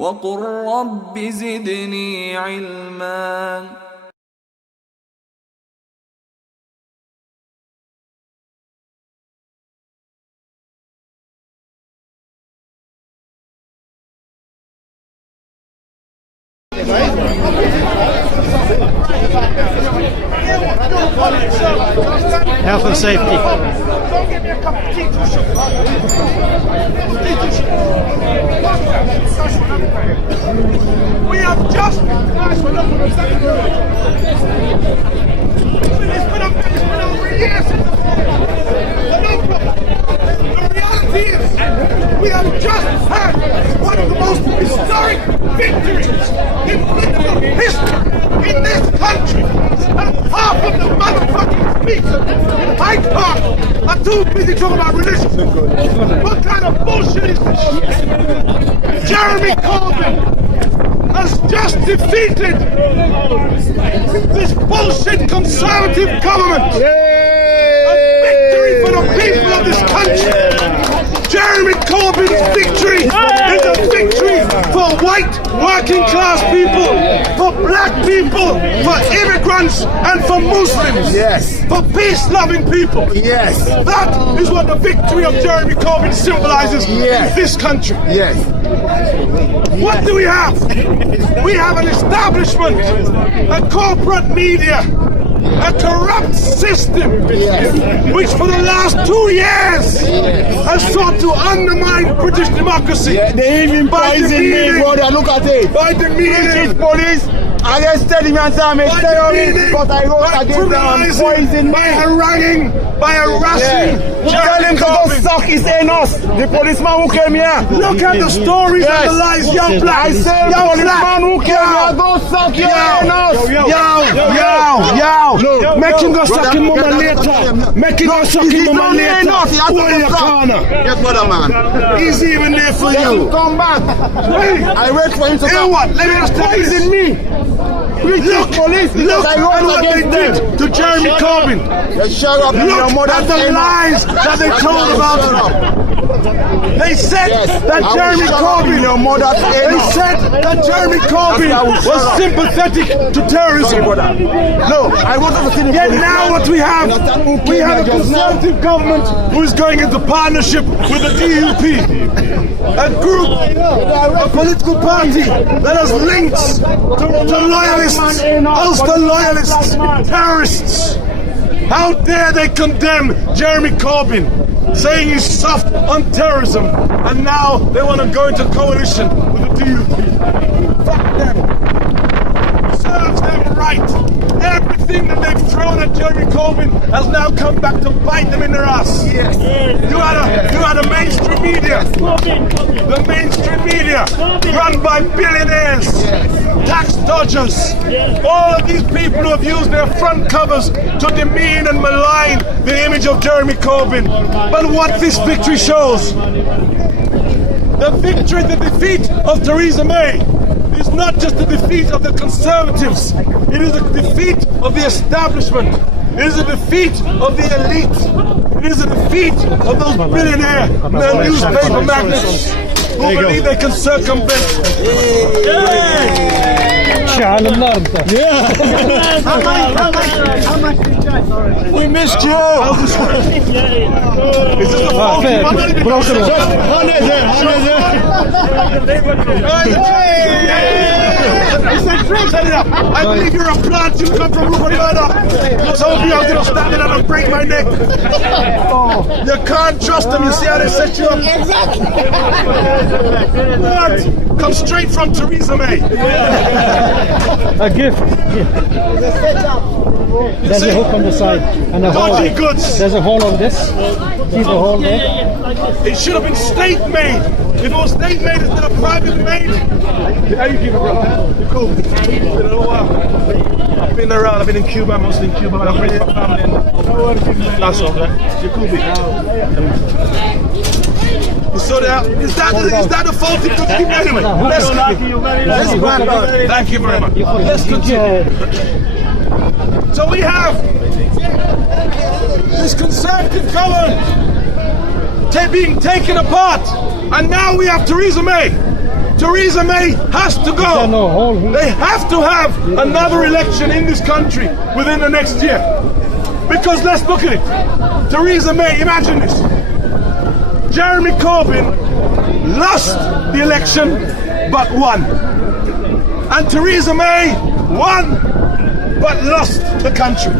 وقل رب زدني علما. Health and safety. Don't give me a cup of tea to sugar. We have just it's been over a year since the reality is we have just had one of the most historic victories in political history in this country, and half of the motherfucking speakers in Hyde Park are too busy talking about religion. What kind of bullshit is this? Jeremy Corbyn has just defeated this bullshit conservative government. A victory for the people of this country. Jeremy Corbyn's victory is a victory for white working class people, for black people, for immigrants and for Muslims. Yes. For peace-loving people. Yes. That is what the victory of Jeremy Corbyn symbolizes in this country. Yes. What do we have? We have an establishment, a corporate media, a corrupt system, which for the last 2 years has sought to undermine British democracy. They even poison me, brother. Look at it. By demeaning police arrested him and said I'm a terrorist because I wrote against them and poisoned me. By haranguing, by harassing. Tell him to go suck his anus. The policeman who came here. Look at the stories and the lies, young black. I said, policeman who came here, go suck your anus. Yo. Make him go suck him mama later. Make him go suck him mama later. Who in your corner? Yes, brother man. He's even there for you. Come back. I wait for him to come. What? Let me just tell you this. Me. Look at what they did to Jeremy Corbyn. Shut up. Look at the lies that they told about him. They said that Jeremy Corbyn, was sympathetic to terrorism. No, I wanted to see the yet now what we have a conservative government who is going into partnership with the DUP, a group, a political party that has links to loyalists, Ulster loyalists, terrorists. How dare they condemn Jeremy Corbyn, saying he's soft on terrorism, and now they want to go into coalition with the DUP. Fuck them. Serves them right. Everything that they've thrown at Jeremy Corbyn has now come back to bite them in their ass. Yes. You had a mainstream media. The mainstream media run by billionaires, tax dodgers, all of these people who have used their front covers to demean and malign the image of Jeremy Corbyn. But what this victory shows, the defeat of Theresa May, is not just the defeat of the Conservatives. It is a defeat of the establishment. It is a defeat of the elite. It is a defeat of those billionaire newspaper magnates who believe they can circumvent. We missed you. Is this the fault? I believe you're a plant. You come from Rupert Murdoch. Some of you are going to stand there and break my neck. You can't trust them. You see how they set you up? Exactly. What? Come straight from Theresa May. A gift. There's a hook on the side and a hole. Dodgy goods. There's a hole on this. See the hole there? It should have been state made. If it was state made instead of private made. How you keeping, bro? You're cool. It's been a little while. I've been around. I've been in Cuba, mostly in Cuba. I've been in family. That's all right. You're cool, big. You saw that? Is that the faulty cooking? Anyway, let's continue. Thank you very much. Let's continue. So we have this conservative government being taken apart, and now we have Theresa May Theresa May has to go. They have to have another election in this country within the next year. Because let's look at it. Theresa May, imagine this. Jeremy Corbyn lost the election but won. And Theresa May won but lost the country.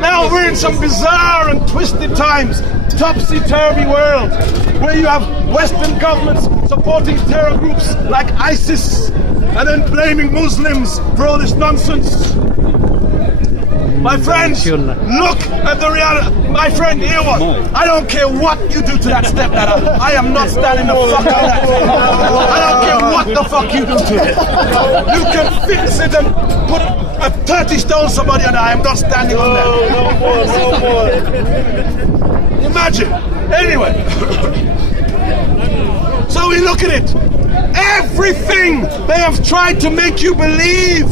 Now we're in some bizarre and twisted times, topsy-turvy world, where you have Western governments supporting terror groups like ISIS and then blaming Muslims for all this nonsense. My friends, look at the reality. My friend, hear what? I don't care what you do to that stepladder. I am not standing the fuck on that thing. I don't care what the fuck you do to it. You can fix it and put a 30-stone somebody on it. I am not standing on that. No more. Imagine. Anyway. So we look at it. Everything they have tried to make you believe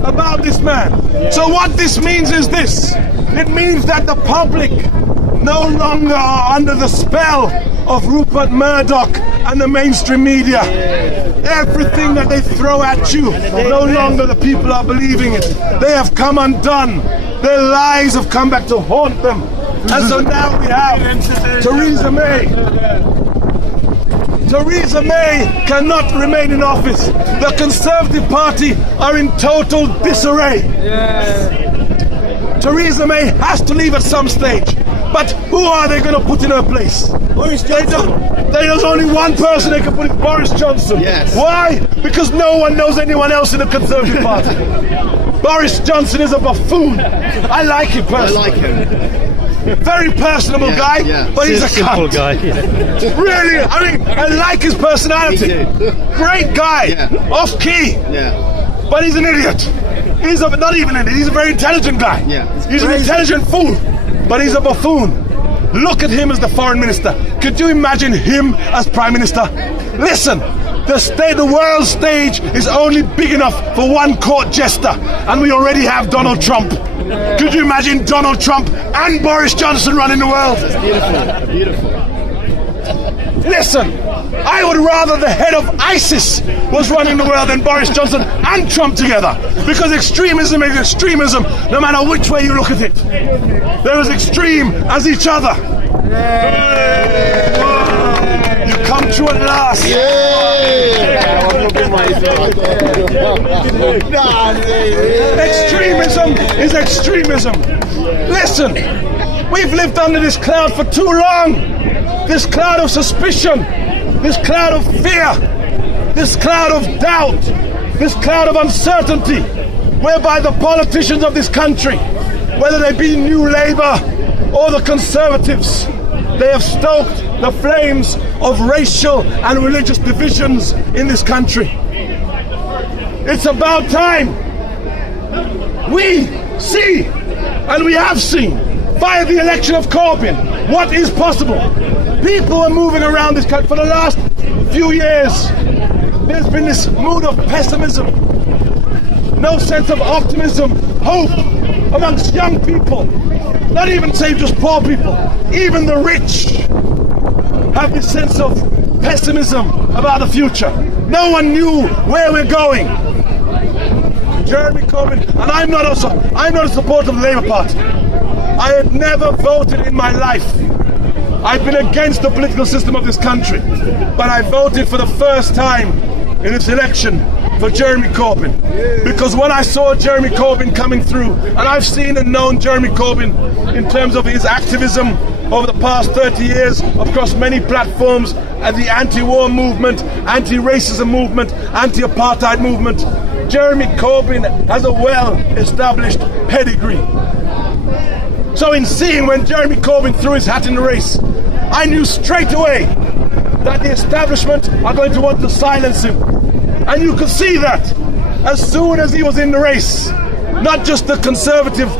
about this man. So what this means is this. It means that the public no longer are under the spell of Rupert Murdoch and the mainstream media. Everything that they throw at you, no longer the people are believing it. They have come undone. Their lies have come back to haunt them. And so now we have Theresa May. Theresa May cannot remain in office. The Conservative Party are in total disarray. Theresa May has to leave at some stage. But who are they going to put in her place? There's only one person they can put in, Boris Johnson. Yes. Why? Because no one knows anyone else in the Conservative Party. Boris Johnson is a buffoon. I like him personally. I like him. Very personable guy, but he's a simple cunt. guy. Really, I mean, I like his personality. Great guy, off key, but he's an idiot. He's not even an idiot. He's a very intelligent guy. He's an intelligent fool, but he's a buffoon. Look at him as the foreign minister. Could you imagine him as prime minister? Listen, the world stage is only big enough for one court jester, and we already have Donald Trump. Could you imagine Donald Trump and Boris Johnson running the world? Beautiful, beautiful. Listen, I would rather the head of ISIS was running the world than Boris Johnson and Trump together. Because extremism is extremism, no matter which way you look at it. They're as extreme as each other. You come true at last. Extremism is extremism. Listen, we've lived under this cloud for too long. This cloud of suspicion, this cloud of fear, this cloud of doubt, this cloud of uncertainty, whereby the politicians of this country, whether they be New Labour or the Conservatives, they have stoked the flames of racial and religious divisions in this country. It's about time we see, and we have seen, by the election of Corbyn, what is possible. People are moving around this country for the last few years. There's been this mood of pessimism, no sense of optimism, hope amongst young people. Not even say just poor people, even the rich have this sense of pessimism about the future. No one knew where we're going. Jeremy Corbyn, and I'm not a supporter of the Labour Party. I had never voted in my life. I've been against the political system of this country, but I voted for the first time in this election for Jeremy Corbyn. Because when I saw Jeremy Corbyn coming through, and I've seen and known Jeremy Corbyn in terms of his activism over the past 30 years across many platforms, and the anti-war movement, anti-racism movement, anti-apartheid movement, Jeremy Corbyn has a well-established pedigree. So in seeing when Jeremy Corbyn threw his hat in the race, I knew straight away that the establishment are going to want to silence him. And you could see that as soon as he was in the race. Not just the Conservative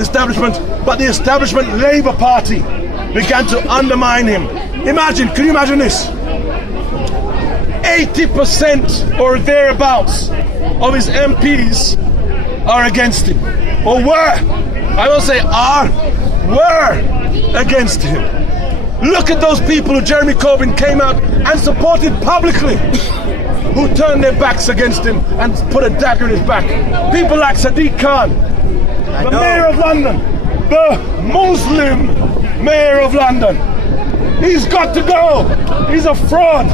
establishment, but the establishment Labour Party began to undermine him. Imagine, can you imagine this? 80% or thereabouts of his MPs are against him, or were. I will say were against him. Look at those people who Jeremy Corbyn came out and supported publicly, who turned their backs against him and put a dagger in his back. People like Sadiq Khan, the Mayor of London, the Muslim Mayor of London. He's got to go. He's a fraud.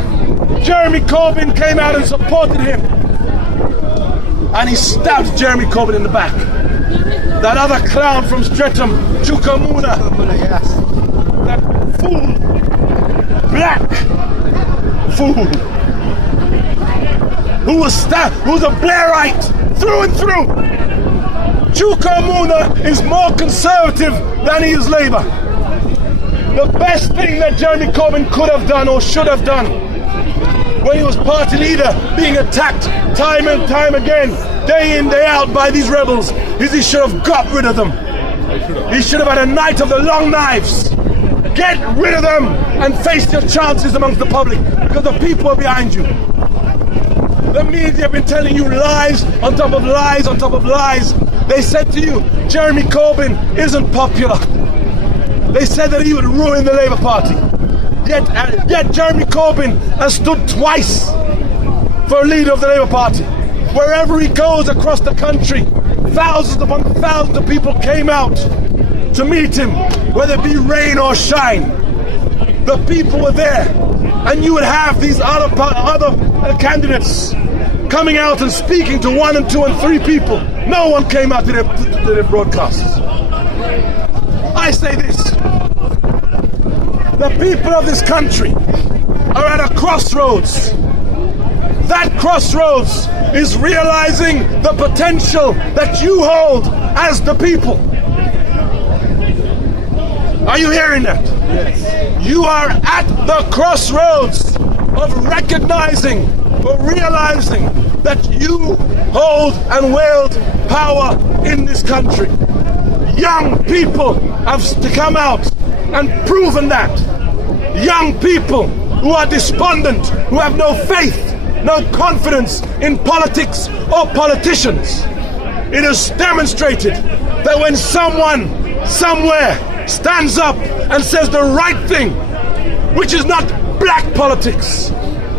Jeremy Corbyn came out and supported him. And he stabbed Jeremy Corbyn in the back. That other clown from Streatham, Chukwamuna, that fool, black fool, who's a Blairite through and through. Chukwamuna is more conservative than he is Labour. The best thing that Jeremy Corbyn could have done or should have done when he was party leader, being attacked time and time again, day in, day out by these rebels, is he should have got rid of them. He should have had a night of the long knives. Get rid of them and face your chances amongst the public, because the people are behind you. The media have been telling you lies on top of lies on top of lies. They said to you, Jeremy Corbyn isn't popular. They said that he would ruin the Labour Party. Yet Jeremy Corbyn has stood twice for a leader of the Labour Party. Wherever he goes across the country, thousands upon thousands of people came out to meet him, whether it be rain or shine. The people were there, and you would have these other candidates coming out and speaking to 1 and 2 and 3 people. No one came out to their broadcasts. I say this. The people of this country are at a crossroads. That crossroads is realizing the potential that you hold as the people. Are you hearing that? Yes. You are at the crossroads of recognizing or realizing that you hold and wield power in this country. Young people have come out and proven that. Young people who are despondent, who have no faith, no confidence in politics or politicians. It is demonstrated that when someone somewhere stands up and says the right thing, which is not black politics,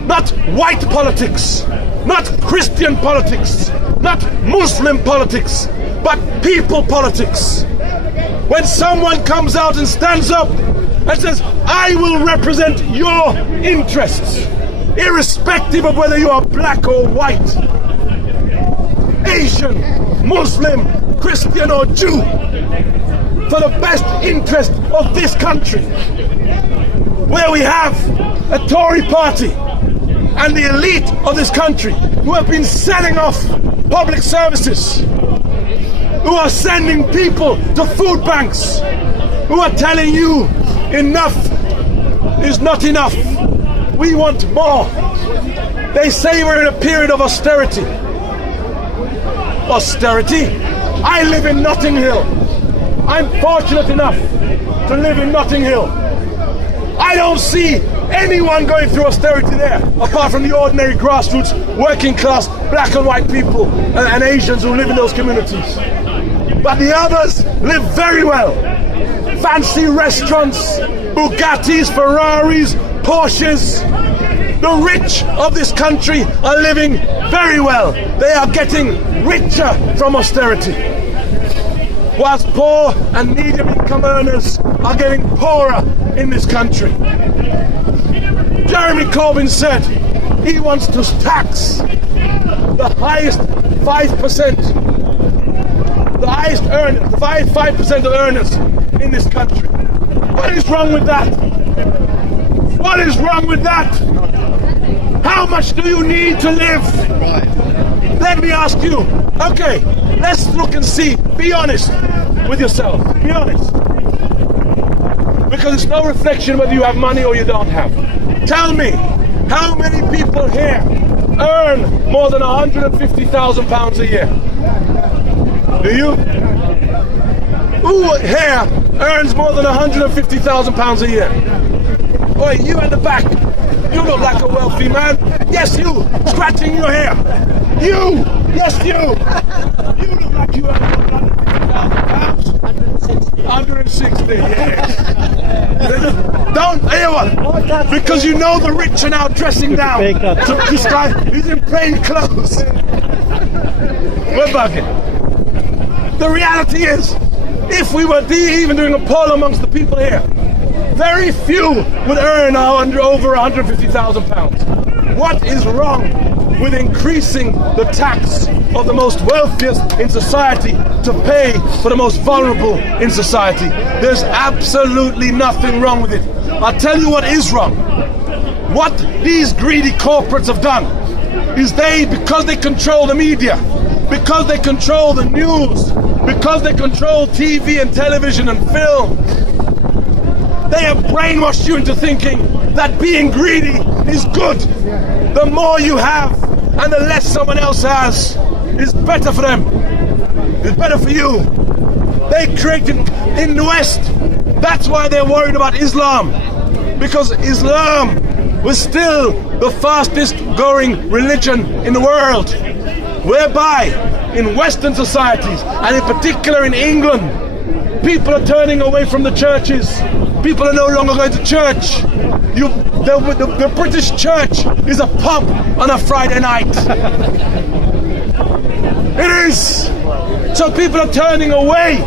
not white politics, not Christian politics, not Muslim politics, but people politics. When someone comes out and stands up and says, I will represent your interests, irrespective of whether you are black or white, Asian, Muslim, Christian or Jew, for the best interest of this country, where we have a Tory party and the elite of this country who have been selling off public services, who are sending people to food banks, who are telling you enough is not enough. We want more. They say we're in a period of austerity. Austerity? I live in Notting Hill. I'm fortunate enough to live in Notting Hill. I don't see anyone going through austerity there, apart from the ordinary grassroots, working class, black and white people and Asians who live in those communities. But the others live very well. Fancy restaurants, Bugattis, Ferraris, Porsches. The rich of this country are living very well. They are getting richer from austerity. Whilst poor and medium income earners are getting poorer in this country. Jeremy Corbyn said he wants to tax the highest 5%. The highest earners, the 5% of earners in this country. What is wrong with that? What is wrong with that? How much do you need to live? Let me ask you. Okay, let's look and see. Be honest with yourself. Be honest. Because it's no reflection whether you have money or you don't have. Tell me, how many people here earn more than £150,000 a year? Do you? Who here earns more than £150,000 a year? Oi, you at the back. You look like a wealthy man. Yes, you, scratching your hair. You, yes, you. You look like you earn £150,000. 160, yeah. Don't, hear what? Because you know the rich are now dressing down. So this guy is in plain clothes. We're bugging. The reality is, if we were even doing a poll amongst the people here, very few would earn over £150,000. What is wrong with increasing the tax of the most wealthiest in society to pay for the most vulnerable in society? There's absolutely nothing wrong with it. I'll tell you what is wrong. What these greedy corporates have done is because they control the media, because they control the news, because they control TV and television and film, they have brainwashed you into thinking that being greedy is good. The more you have and the less someone else has is better for them. It's better for you. They created in the West. That's why they're worried about Islam. Because Islam was still the fastest growing religion in the world. Whereby in Western societies, and in particular in England, people are turning away from the churches. People are no longer going to church. The British church is a pub on a Friday night. It is. So people are turning away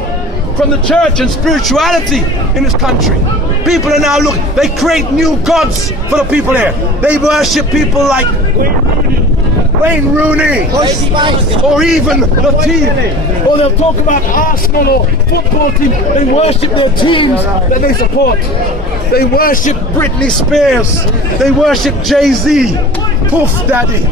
from the church and spirituality in this country. People are now they create new gods for the people here. They worship people like Wayne Rooney, or even the team, or they'll talk about Arsenal or football team. They worship their teams that they support. They worship Britney Spears. They worship Jay-Z, Puff Daddy.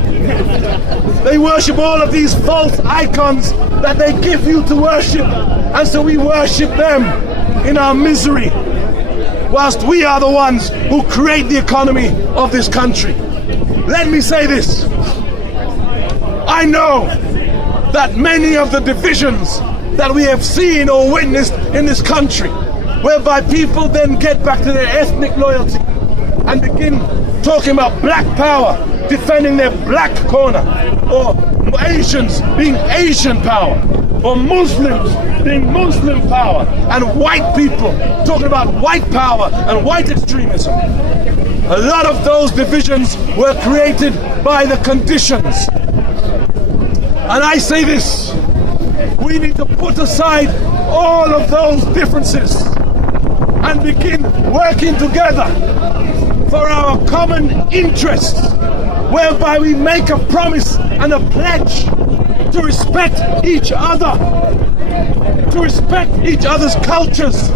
They worship all of these false icons that they give you to worship, and so we worship them in our misery, whilst we are the ones who create the economy of this country. Let me say this. I know that many of the divisions that we have seen or witnessed in this country, whereby people then get back to their ethnic loyalty and begin talking about black power, defending their black corner, or Asians being Asian power, or Muslims being Muslim power, and white people talking about white power and white extremism. A lot of those divisions were created by the conditions. And I say this, we need to put aside all of those differences and begin working together for our common interests, whereby we make a promise and a pledge to respect each other, to respect each other's cultures,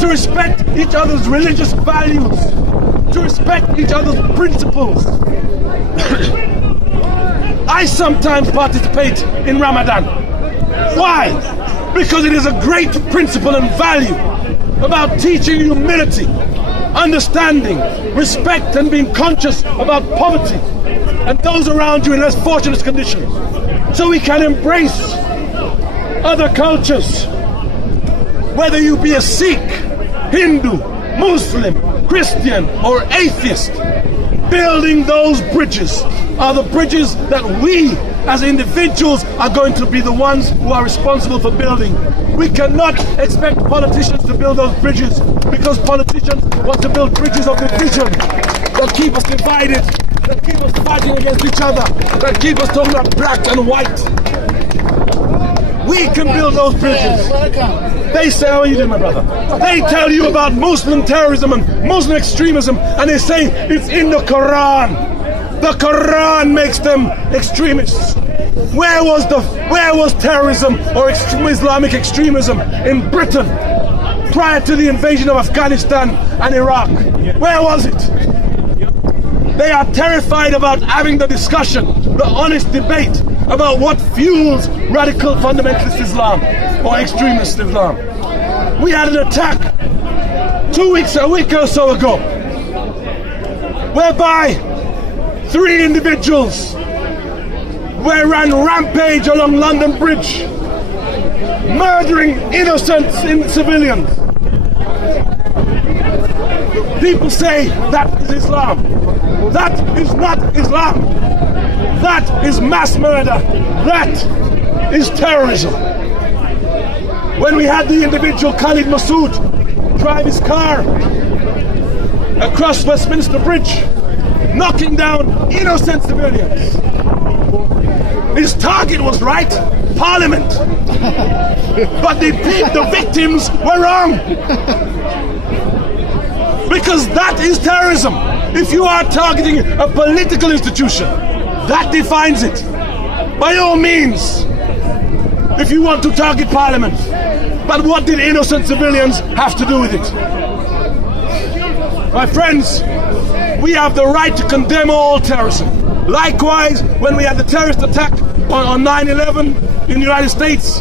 to respect each other's religious values, to respect each other's principles. I sometimes participate in Ramadan. Why? Because it is a great principle and value about teaching humility, understanding, respect, and being conscious about poverty and those around you in less fortunate conditions, so we can embrace other cultures, whether you be a Sikh, Hindu, Muslim, Christian, or atheist. Building those bridges are the bridges that we as individuals are going to be the ones who are responsible for building. We cannot expect politicians to build those bridges, because politicians want to build bridges of division that keep us divided, that keep us fighting against each other, that keep us talking about black and white. We can build those bridges. They say, how are you doing, my brother? They tell you about Muslim terrorism and Muslim extremism, and they say it's in the Quran. The Quran makes them extremists. Where was terrorism or Islamic extremism in Britain prior to the invasion of Afghanistan and Iraq? Where was it? They are terrified about having the discussion, the honest debate about what fuels radical fundamentalist Islam or extremist Islam. We had an attack a week or so ago, whereby 3 individuals ran rampage along London Bridge, murdering innocent civilians. People say that is Islam. That is not Islam. That is mass murder. That is terrorism. when we had the individual Khalid Massoud drive his car across Westminster Bridge, knocking down innocent civilians. His target was right, Parliament. But the victims were wrong. Because that is terrorism. If you are targeting a political institution, that defines it. By all means, if you want to target Parliament. But what did innocent civilians have to do with it? My friends, we have the right to condemn all terrorism. Likewise, when we had the terrorist attack on 9/11 in the United States,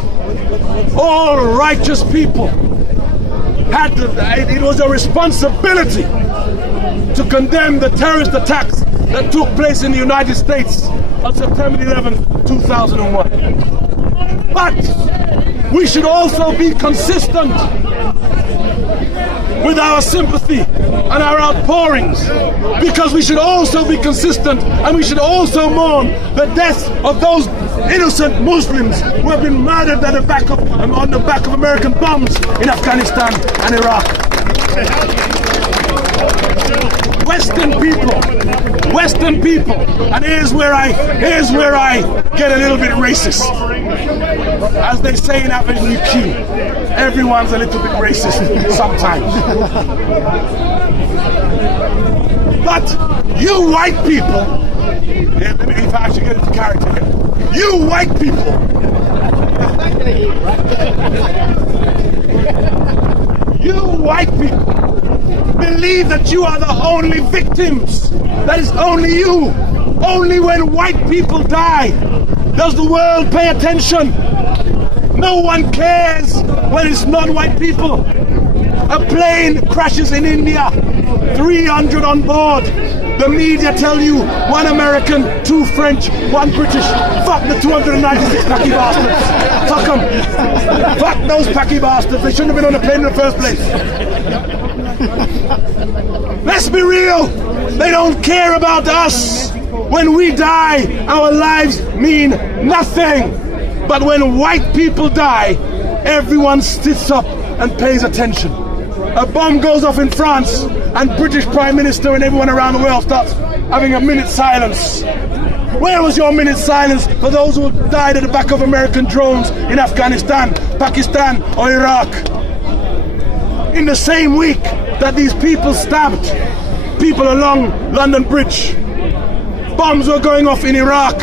all righteous people it was a responsibility to condemn the terrorist attacks that took place in the United States on September 11, 2001. But we should also be consistent with our sympathy and our outpourings, because we should also be consistent and we should also mourn the deaths of those innocent Muslims who have been murdered on the back of American bombs in Afghanistan and Iraq. Western people, and here's where I get a little bit racist. As they say in Avenue Q, everyone's a little bit racist sometimes. But you white people, let me if I actually get into character here. You white people, believe that you are the only victims. That is only you. Only when white people die does the world pay attention. No one cares when it's non-white people. A plane crashes in India, 300 on board. The media tell you 1 American, 2 French, 1 British. Fuck the 296 packy bastards. Fuck them. Fuck those packy bastards. They shouldn't have been on the plane in the first place. Let's be real. They don't care about us. When we die, our lives mean nothing. But when white people die, everyone sits up and pays attention. A bomb goes off in France and British Prime Minister and everyone around the world starts having a minute's silence. Where was your minute's silence for those who died at the back of American drones in Afghanistan, Pakistan or Iraq? In the same week that these people stabbed people along London Bridge, bombs were going off in Iraq.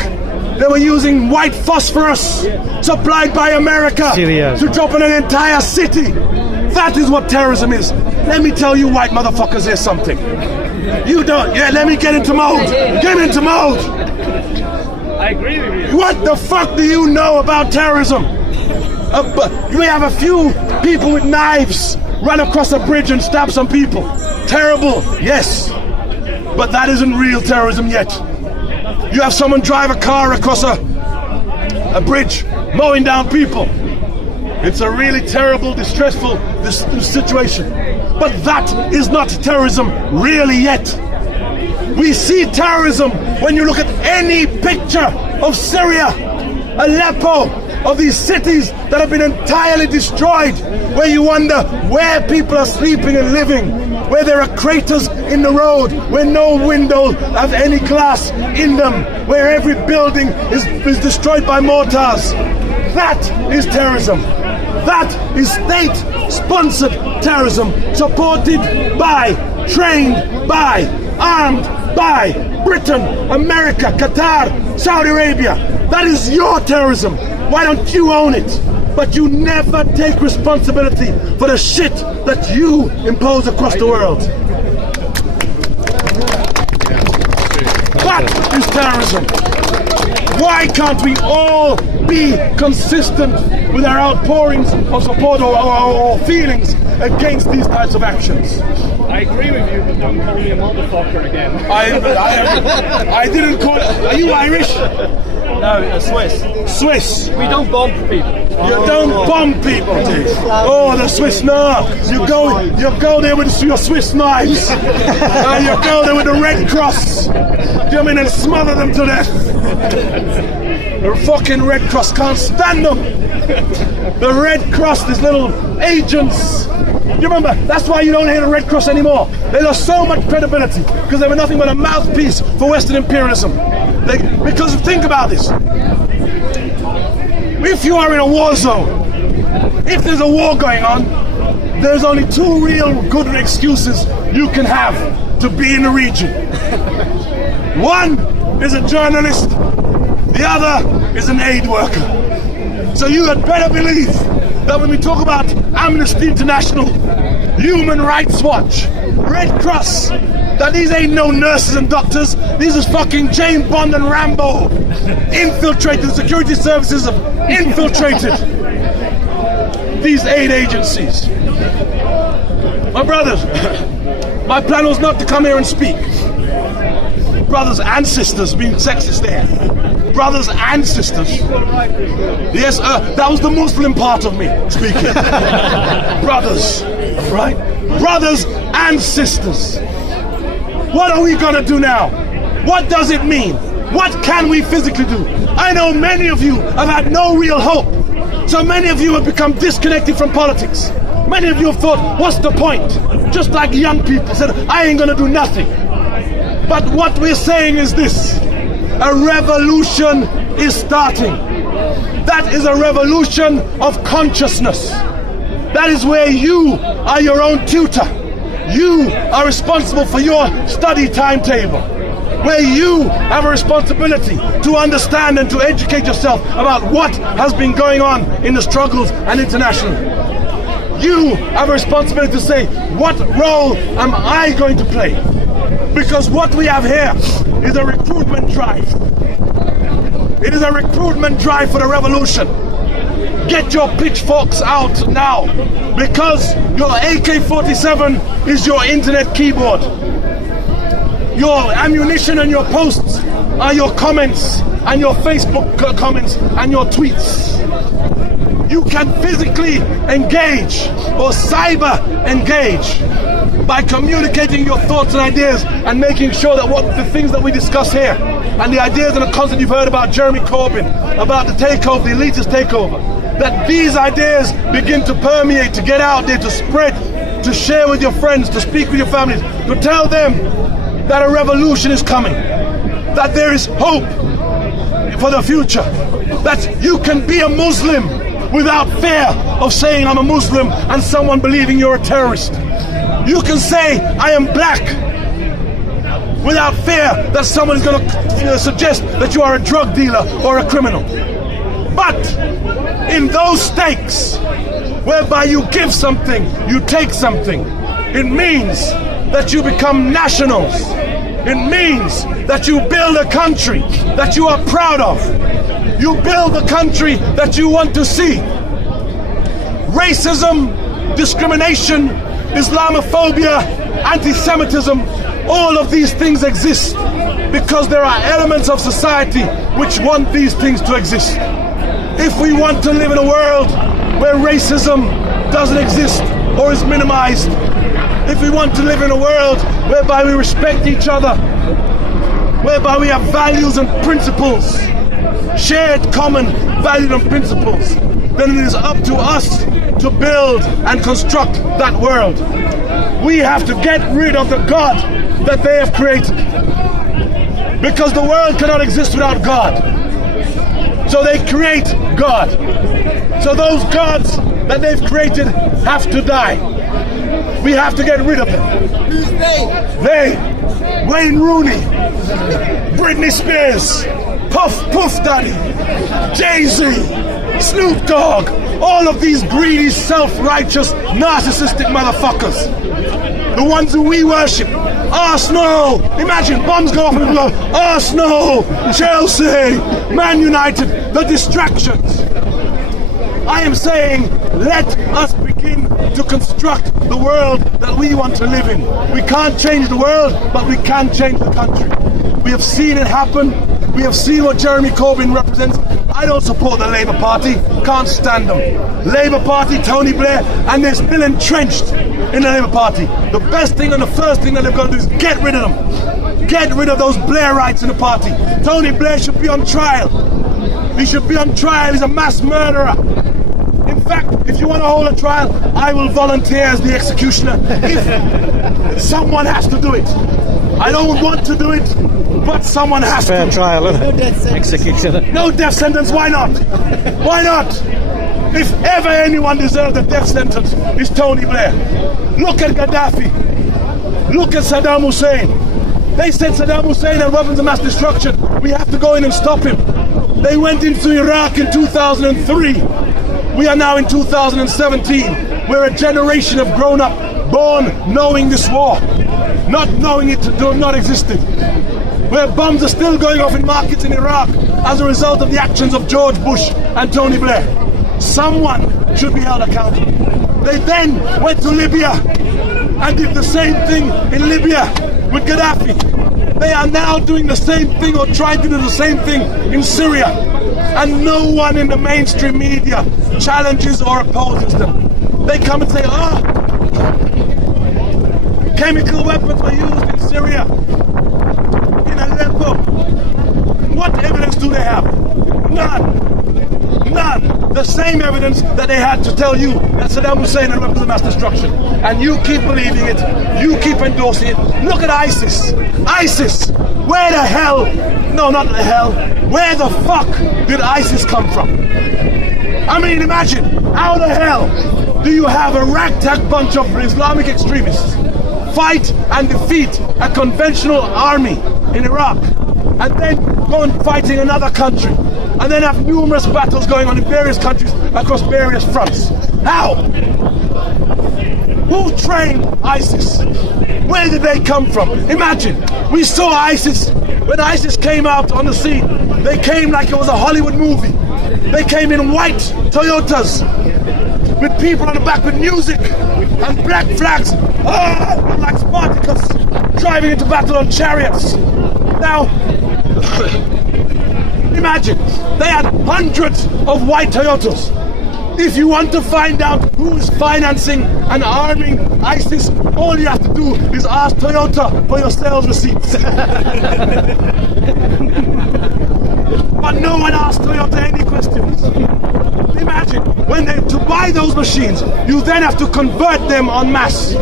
They were using white phosphorus supplied by America to drop on an entire city. That is what terrorism is. Let me tell you white motherfuckers here something. You don't, let me get into mode. Get into mode. I agree with you. What the fuck do you know about terrorism? We have a few people with knives run across a bridge and stab some people. Terrible, yes. But that isn't real terrorism yet. You have someone drive a car across a bridge, mowing down people. It's a really terrible, distressful situation. But that is not terrorism really yet. We see terrorism when you look at any picture of Syria, Aleppo, of these cities that have been entirely destroyed, where you wonder where people are sleeping and living, where there are craters in the road, where no windows have any glass in them, where every building is destroyed by mortars. That is terrorism. That is state-sponsored terrorism, supported by, trained by, armed by Britain, America, Qatar, Saudi Arabia. That is your terrorism. Why don't you own it? But you never take responsibility for the shit that you impose across the world. That is terrorism. Why can't we all be consistent with our outpourings of support or feelings against these types of actions? I agree with you, but don't call me a motherfucker again. I didn't call. Are you Irish? No, Swiss. Swiss. We don't bomb people. You don't bomb people. Oh, the Swiss knife. You go there with your Swiss knives. And you go there with the Red Cross. Come in and smother them to death. The fucking Red Cross can't stand them. The Red Cross, these little agents. You remember, that's why you don't hear the Red Cross anymore. They lost so much credibility because they were nothing but a mouthpiece for Western imperialism. Because think about this. If you are in a war zone, if there's a war going on, there's only two real good excuses you can have to be in the region. One is a journalist, the other is an aid worker. So you had better believe that when we talk about Amnesty International, Human Rights Watch, Red Cross, that these ain't no nurses and doctors. These is fucking James Bond and Rambo. Infiltrated, security services have infiltrated these aid agencies. My brothers, my plan was not to come here and speak. Brothers and sisters, being sexist there. Brothers and sisters. Yes, that was the Muslim part of me speaking. Brothers, right? Brothers and sisters. What are we gonna do now? What does it mean? What can we physically do? I know many of you have had no real hope. So many of you have become disconnected from politics. Many of you have thought, what's the point? Just like young people said, I ain't gonna do nothing. But what we're saying is this: a revolution is starting. That is a revolution of consciousness. That is where you are your own tutor. You are responsible for your study timetable. Where you have a responsibility to understand and to educate yourself about what has been going on in the struggles and internationally. You have a responsibility to say, what role am I going to play? Because what we have here is a recruitment drive. It is a recruitment drive for the revolution. Get your pitchforks out now, because your AK-47 is your internet keyboard. Your ammunition and your posts are your comments and your Facebook comments and your tweets. You can physically engage or cyber engage by communicating your thoughts and ideas and making sure that what the things that we discuss here and the ideas and the concept you've heard about Jeremy Corbyn, about the takeover, the elitist takeover, that these ideas begin to permeate, to get out there, to spread, to share with your friends, to speak with your families, to tell them that a revolution is coming, that there is hope for the future, that you can be a Muslim without fear of saying I'm a Muslim and someone believing you're a terrorist. You can say I am black without fear that someone is going to suggest that you are a drug dealer or a criminal. But in those stakes whereby you give something, you take something, it means that you become nationals. It means that you build a country that you are proud of. You build a country that you want to see. Racism, discrimination, Islamophobia, anti-Semitism, all of these things exist because there are elements of society which want these things to exist. If we want to live in a world where racism doesn't exist or is minimized, if we want to live in a world whereby we respect each other, whereby we have values and principles, shared common values and principles, then it is up to us to build and construct that world. We have to get rid of the God that they have created, because the world cannot exist without God. So they create God. So those gods that they've created have to die. We have to get rid of them. Who's they? They, Wayne Rooney, Britney Spears, Puff Daddy, Jay-Z, Snoop Dogg, all of these greedy, self-righteous, narcissistic motherfuckers. The ones who we worship. Arsenal! Imagine, bombs go off and people go, Arsenal, Chelsea, Man United, the distractions. I am saying, let us begin to construct the world that we want to live in. We can't change the world, but we can change the country. We have seen it happen. We have seen what Jeremy Corbyn represents. I don't support the Labour Party, can't stand them. Labour Party, Tony Blair, and they're still entrenched in the Labour Party. The best thing and the first thing that they've got to do is get rid of them. Get rid of those Blairites in the party. Tony Blair should be on trial. He should be on trial. He's a mass murderer. In fact, if you want to hold a trial, I will volunteer as the executioner. If someone has to do it. I don't want to do it, but someone has Fair to. trial, isn't it? Executioner. No death sentence, why not? Why not? If ever anyone deserves a death sentence, it's Tony Blair. Look at Gaddafi. Look at Saddam Hussein. They said Saddam Hussein had weapons of mass destruction. We have to go in and stop him. They went into Iraq in 2003. We are now in 2017. We're a generation have grown up, born knowing this war, not knowing it not existed. Where bombs are still going off in markets in Iraq as a result of the actions of George Bush and Tony Blair. Someone should be held accountable. They then went to Libya and did the same thing in Libya with Gaddafi. They are now doing the same thing or trying to do the same thing in Syria. And no one in the mainstream media challenges or opposes them. They come and say, chemical weapons were used in Syria, in Aleppo. What evidence do they have? None. None. The same evidence that they had to tell you that Saddam Hussein had weapons of mass destruction. And you keep believing it. You keep endorsing it. Look at ISIS. ISIS. Where the hell? No, not the hell. Where the fuck did ISIS come from? I mean, imagine. How the hell do you have a ragtag bunch of Islamic extremists fight and defeat a conventional army in Iraq, and then go and fighting another country, and then have numerous battles going on in various countries across various fronts? How? Who trained ISIS? Where did they come from? Imagine, we saw ISIS, when ISIS came out on the scene, they came like it was a Hollywood movie. They came in white Toyotas, with people on the back with music and black flags, like Spartacus, driving into battle on chariots. Now, imagine, they had hundreds of white Toyotas. If you want to find out who is financing and arming ISIS, all you have to do is ask Toyota for your sales receipts. But no one asked Toyota any questions. Imagine, to buy those machines, you then have to convert them en masse.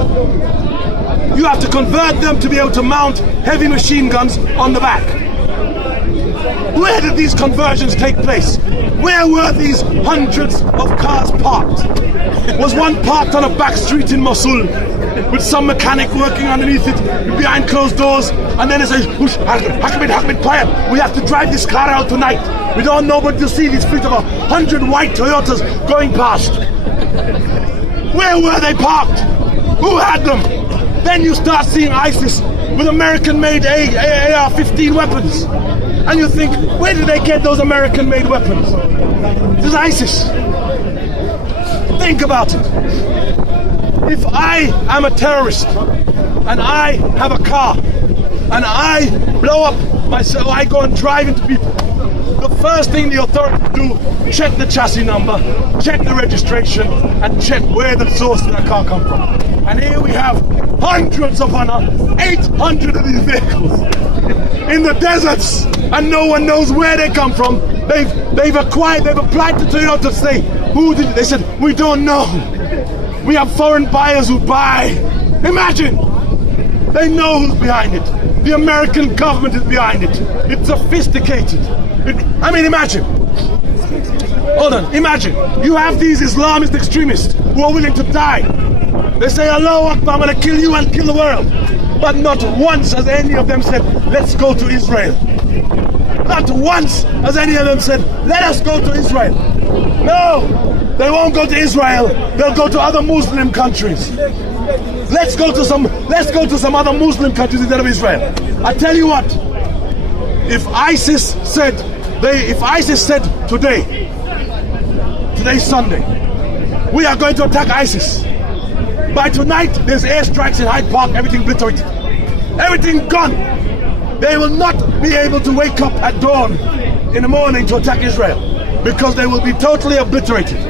You have to convert them to be able to mount heavy machine guns on the back. Where did these conversions take place? Where were these hundreds of cars parked? Was one parked on a back street in Mosul with some mechanic working underneath it behind closed doors, and then they say, "Hush, Ahmed, quiet, we have to drive this car out tonight. We don't know but to see this fleet of 100 white Toyotas going past." Where were they parked? Who had them? Then you start seeing ISIS with American-made AR-15 weapons. And you think, where did they get those American-made weapons? This is ISIS. Think about it. If I am a terrorist, and I have a car, and I blow up myself, I go and drive into people, the first thing the authorities do, check the chassis number, check the registration, and check where the source of that car come from. And here we have hundreds upon 800 of these vehicles in the deserts, and no one knows where they come from. They've applied to Toyota to say, who did it? They said, we don't know. We have foreign buyers who buy. Imagine, they know who's behind it. The American government is behind it. It's sophisticated. Imagine. Hold on, imagine. You have these Islamist extremists who are willing to die. They say, Allahu Akbar, I'm going to kill you and kill the world. But not once has any of them said, let's go to Israel. Not once has any of them said, let us go to Israel. No, they won't go to Israel. They'll go to other Muslim countries. Let's go to some other Muslim countries instead of Israel. I tell you what, if ISIS said today's Sunday, we are going to attack ISIS. By tonight, there's airstrikes in Hyde Park, everything obliterated. Everything gone. They will not be able to wake up at dawn in the morning to attack Israel because they will be totally obliterated.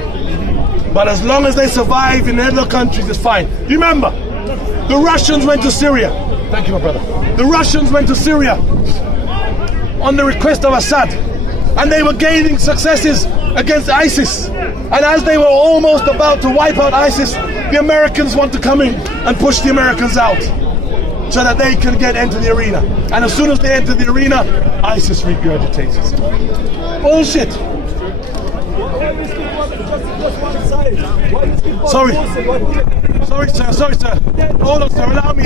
But as long as they survive in other countries, it's fine. Remember, the Russians went to Syria. Thank you, my brother. The Russians went to Syria on the request of Assad, and they were gaining successes against ISIS. And as they were almost about to wipe out ISIS, the Americans want to come in and push the Americans out so that they can get into the arena. And as soon as they enter the arena, ISIS regurgitates it. Bullshit. Sorry. Sorry, sir. Hold on, sir. Allow me.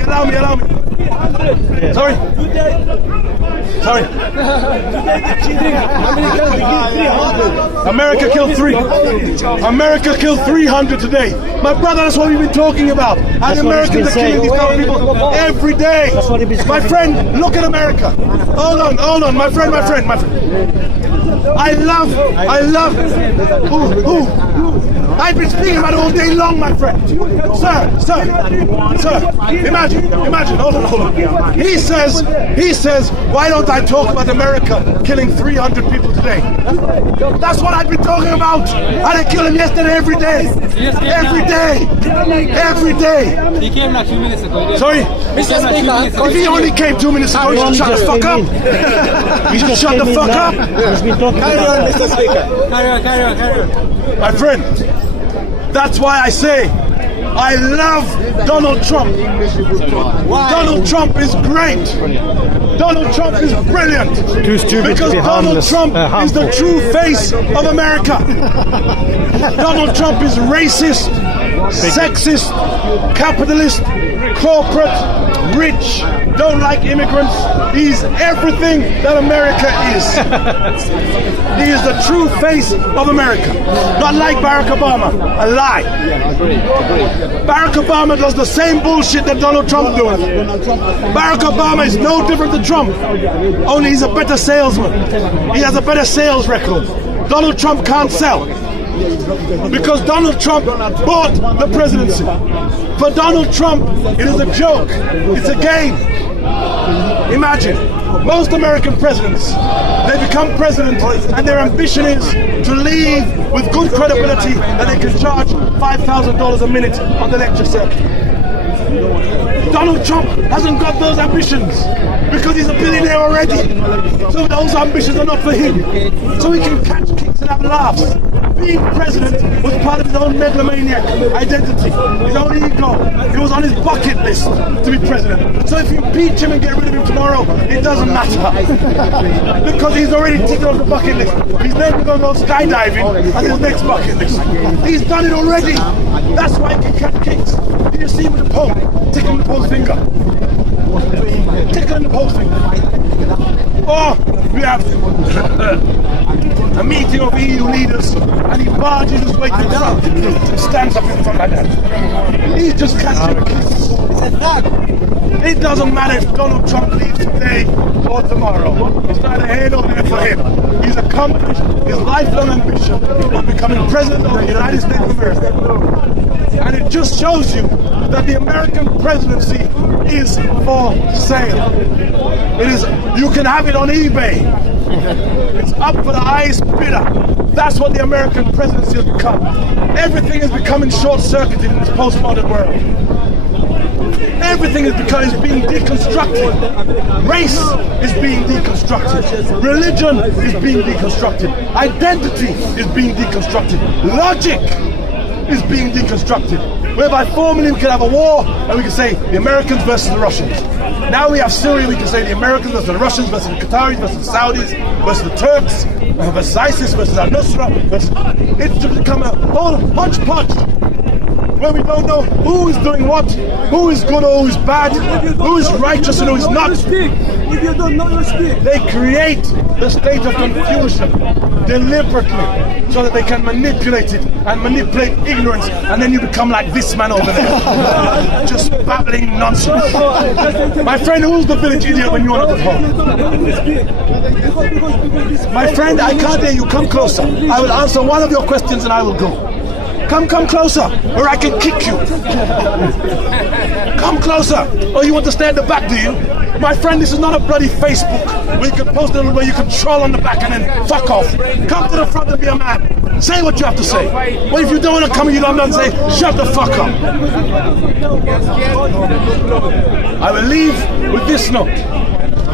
Sorry. America killed 300 today. My brother, that's what we've been talking about. And Americans are killing these kind of people every day. My friend, look at America. Hold on, my friend. I love. I've been speaking about it all day long, my friend. Sir. Imagine. Hold on. He says, why don't I talk about America killing 300 people today? That's what I've been talking about. I didn't kill him yesterday, every day. He came like 2 minutes ago. Sorry? Mr. Speaker, if he only came 2 minutes ago, he should shut the fuck up. He should shut the fuck up. Carry on, Mr. Speaker. Carry on. My friend, that's why I say I love Donald Trump. Donald Trump is great. Donald Trump is brilliant. Too stupid because to be Donald Trump is the true face of America. Donald Trump is racist, sexist, capitalist, corporate, rich, don't like immigrants. He's everything that America is. He is the true face of America. Not like Barack Obama, a lie. Barack Obama does the same bullshit that Donald Trump does. Barack Obama is no different than Trump, only he's a better salesman. He has a better sales record. Donald Trump can't sell because Donald Trump bought the presidency. For Donald Trump, it is a joke. It's a game. Imagine, most American presidents, they become president and their ambition is to leave with good credibility that they can charge $5,000 a minute on the lecture circuit. Donald Trump hasn't got those ambitions because he's a billionaire already. So those ambitions are not for him. So he can catch kicks and have laughs. Being president was part of his own megalomaniac identity, his own ego. It was on his bucket list to be president. So if you impeach him and get rid of him tomorrow, it doesn't matter. Because he's already ticked off the bucket list. He's never going to go skydiving on his next bucket list. He's done it already. That's why he can catch kicks. Did you see him with the Pope? Tickling the Pope's finger. Tickling the Pope's finger. Oh, we have a meeting of EU leaders and he barges his way to the front and stands up in front like that. He's just catching kicks. It doesn't matter if Donald Trump leaves today or tomorrow. It's neither here nor there for him. He's accomplished his lifelong ambition of becoming president of the United States of America. And it just shows you that the American presidency is for sale. It is, you can have it on eBay. It's up for the highest bidder. That's what the American presidency has become. Everything is becoming short-circuited in this postmodern world. Everything is being deconstructed. Race is being deconstructed. Religion is being deconstructed. Identity is being deconstructed. Logic is being deconstructed. Whereby formerly we could have a war and we could say the Americans versus the Russians. Now we have Syria, we can say the Americans versus the Russians versus the Qataris versus the Saudis versus the Turks versus ISIS versus al-Nusra. It's just become a whole hodgepodge where we don't know who is doing what, who is good or who is bad, who is righteous and who is not. If you don't know, you speak. They create the state of confusion deliberately so that they can manipulate it and manipulate ignorance, and then you become like this man over there, just babbling nonsense. My friend, who's the village idiot when you're not at home? My friend, I can't hear you. Come closer. I will answer one of your questions and I will go. Come closer, or I can kick you. Come closer. Oh, you want to stay at the back, do you? My friend, this is not a bloody Facebook where you can post it where you can troll on the back and then fuck off. Come to the front and be a man. Say what you have to say. But if you don't want to come and you don't know, say, shut the fuck up. I will leave with this note.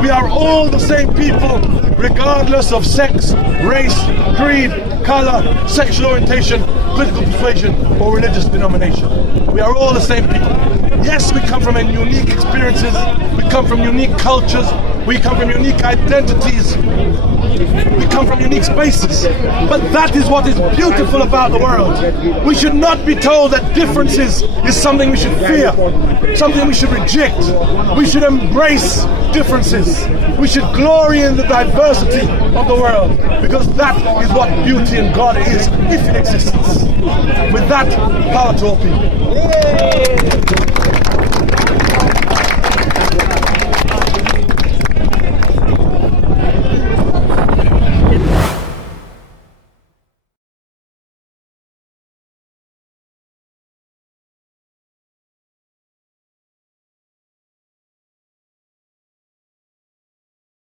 We are all the same people, regardless of sex, race, creed, color, sexual orientation, political persuasion, or religious denomination. We are all the same people. Yes, we come from unique experiences, we come from unique cultures, we come from unique identities, we come from unique spaces. But that is what is beautiful about the world. We should not be told that differences is something we should fear, something we should reject. We should embrace differences. We should glory in the diversity of the world, because that is what beauty and God is, if it exists. With that, power to all people.